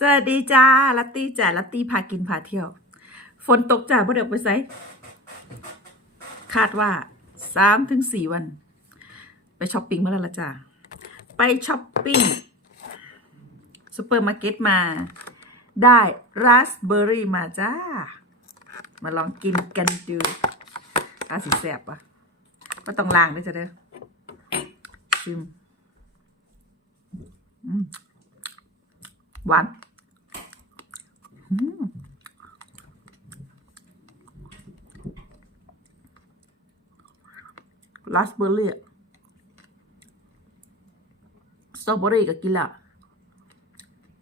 สวัสดีจ้า ลัตตี้จ้าลัตตี้พากินพาเที่ยว ฝนตกจ้าพ่อเด็กไปไซคาดว่าสามถึงสี่วัน ไปช้อปปิ้งมาแล้วละจ้า ไปช้อปปิ้งซูเปอร์มาร์เก็ตมา ได้ราสเบอร์รี่มาจ้า มาลองกินกันดูอาสิแสบปะก็ต้องล้างด้วยจ้ะเด้อชิม อืมหวานอืม ราสเบอร์รี่สตรอเบอรี่ก็กินละ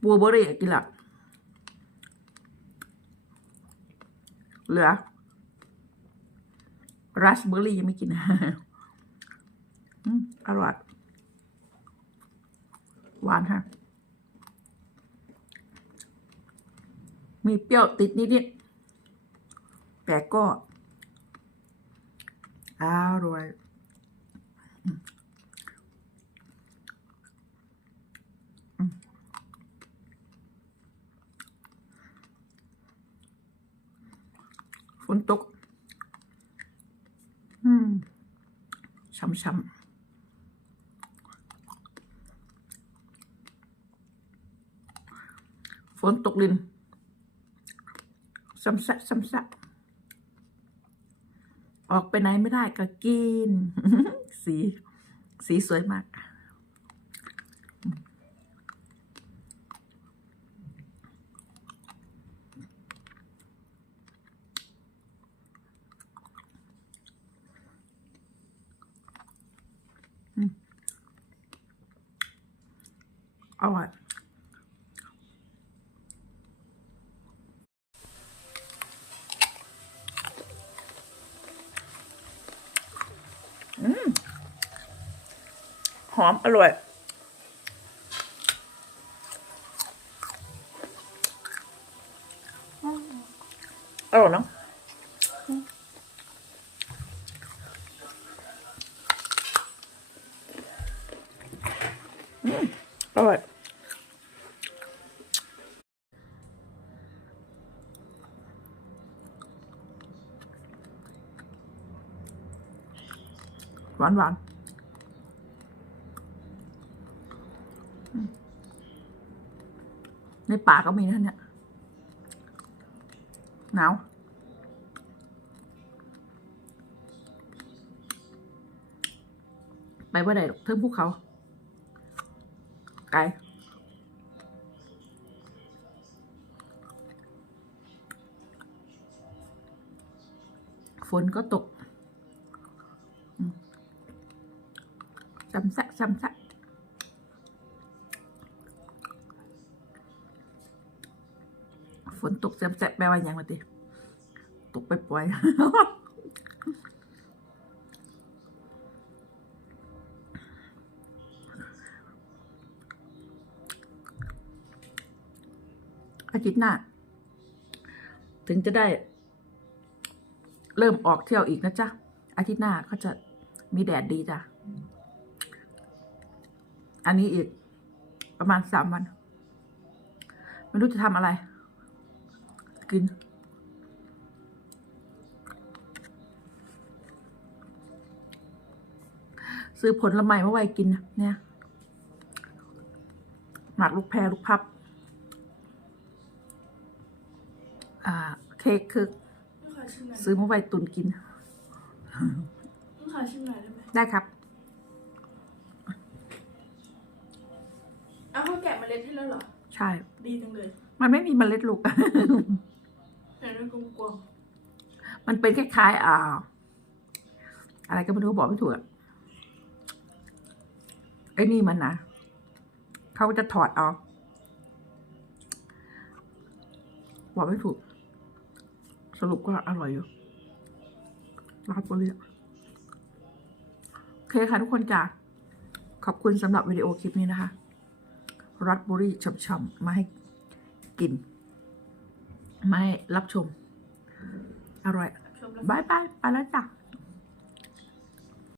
บลูเบอร์รี่ก็กินละเหลือราสเบอร์รี่ยังไม่กินอืมอร่อยหวานฮะมีเปรี้ยวติดนิดๆแต่ก็อร่อยอืมอืม ฝนตก อืมช้ำๆฝนตกลินซ้ำซะซ้ำซะออกไปไหนไม่ได้ก็กิน สี สีสวยมาก อร่อยหอม อร่อย อร่อยเนาะอืมอร่อย หวานหวานในป่าก็มีนะเนี่ยหนาวไปว่าใดหรอกเทิงภูเขา ไกลฝนก็ตก ซ้ำซะซ้ำซะฝนตกแซบๆแปลว่าอย่างไรติตกไปปล่อยอาทิตย์หน้า ถึงจะได้ เริ่มออกเที่ยวอีกนะจ๊ะอาทิตย์หน้าก็จะมีแดดดีจ้ะ อันนี้อีก ประมาณสามวัน ไม่รู้จะทำอะไร กิน ซื้อผลไม้มาไว้กินนะเนี่ยหมากลูกแพรลูกพับ อ่า เค้กคือต้องขอชิมหน่อยซื้อมาไว้ตุนกินต้องขอชิมหน่อยได้ไหมได้ครับ เอาเขาแกะเมล็ดให้แล้วเหรอ ใช่ ดีจังเลยมันไม่มีเมล็ดลูก เห็นมันกลมมันเป็นคล้ายๆอ่า อะไรก็ไม่รู้บอกไม่ถูกอะไอ้นี่มันนะเขาก็จะถอดเอาบอกไม่ถูก สรุปก็อร่อยอยู่ราดบริโอเคค่ะทุกคนจ้ะขอบคุณสำหรับวิดีโอคลิปนี้นะคะ รัดบุรีฉ่ำๆมาให้กิน มาให้รับชม อร่อยๆชมแล้วบายบายไปแล้วจ้ะ